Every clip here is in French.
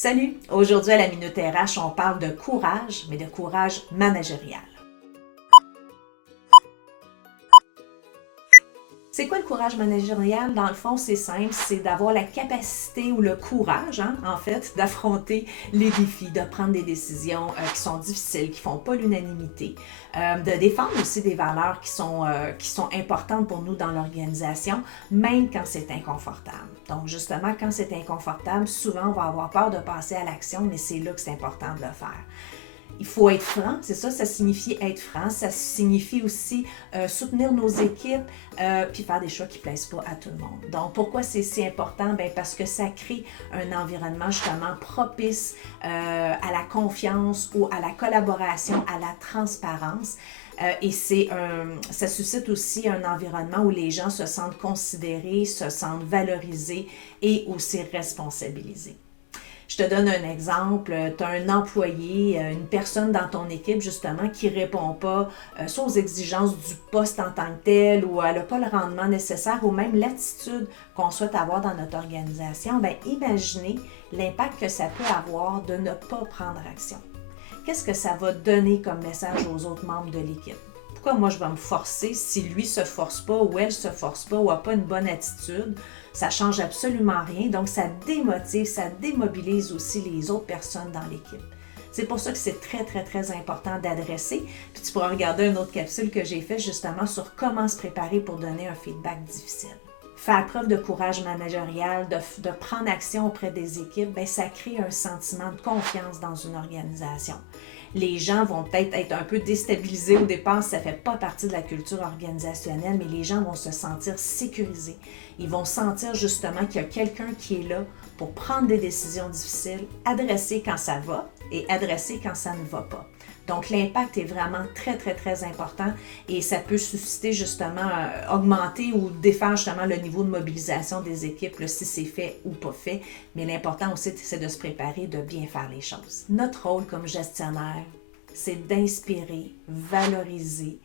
Salut! Aujourd'hui à la Minute RH, on parle de courage, mais de courage managérial. C'est quoi le courage managérial? Dans le fond, c'est simple, c'est d'avoir la capacité ou le courage, en fait, d'affronter les défis, de prendre des décisions qui sont difficiles, qui ne font pas l'unanimité, de défendre aussi des valeurs qui sont importantes pour nous dans l'organisation, même quand c'est inconfortable. Donc, justement, quand c'est inconfortable, souvent, on va avoir peur de passer à l'action, mais c'est là que c'est important de le faire. Il faut être franc, c'est ça, ça signifie être franc. Ça signifie aussi soutenir nos équipes puis faire des choix qui ne plaisent pas à tout le monde. Donc, pourquoi c'est si important? Bien, parce que ça crée un environnement justement propice à la confiance ou à la collaboration, à la transparence. Et ça suscite aussi un environnement où les gens se sentent considérés, se sentent valorisés et aussi responsabilisés. Je te donne un exemple, tu as un employé, une personne dans ton équipe justement qui ne répond pas soit aux exigences du poste en tant que tel ou elle n'a pas le rendement nécessaire ou même l'attitude qu'on souhaite avoir dans notre organisation, bien imaginez l'impact que ça peut avoir de ne pas prendre action. Qu'est-ce que ça va donner comme message aux autres membres de l'équipe? Pourquoi moi je vais me forcer si lui ne se force pas ou elle ne se force pas ou n'a pas une bonne attitude? Ça ne change absolument rien, donc ça démotive, ça démobilise aussi les autres personnes dans l'équipe. C'est pour ça que c'est très, très, très important d'adresser. Puis tu pourras regarder une autre capsule que j'ai faite justement sur comment se préparer pour donner un feedback difficile. Faire preuve de courage managérial, de prendre action auprès des équipes, bien, ça crée un sentiment de confiance dans une organisation. Les gens vont peut-être être un peu déstabilisés au départ si ça ne fait pas partie de la culture organisationnelle, mais les gens vont se sentir sécurisés. Ils vont sentir justement qu'il y a quelqu'un qui est là pour prendre des décisions difficiles, adresser quand ça va et adresser quand ça ne va pas. Donc, l'impact est vraiment très, très, très important et ça peut susciter justement, augmenter ou défaire justement le niveau de mobilisation des équipes, là, si c'est fait ou pas fait. Mais l'important aussi, c'est de se préparer, de bien faire les choses. Notre rôle comme gestionnaire, c'est d'inspirer, valoriser,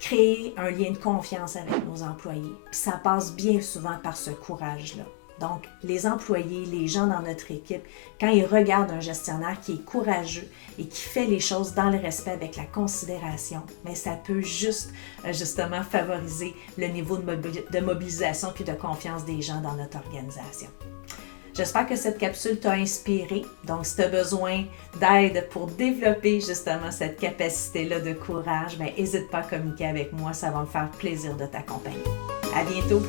créer un lien de confiance avec nos employés. Puis ça passe bien souvent par ce courage-là. Donc, les employés, les gens dans notre équipe, quand ils regardent un gestionnaire qui est courageux et qui fait les choses dans le respect avec la considération, bien, ça peut justement favoriser le niveau de mobilisation puis de confiance des gens dans notre organisation. J'espère que cette capsule t'a inspiré. Donc, si tu as besoin d'aide pour développer justement cette capacité-là de courage, bien, n'hésite pas à communiquer avec moi. Ça va me faire plaisir de t'accompagner. À bientôt!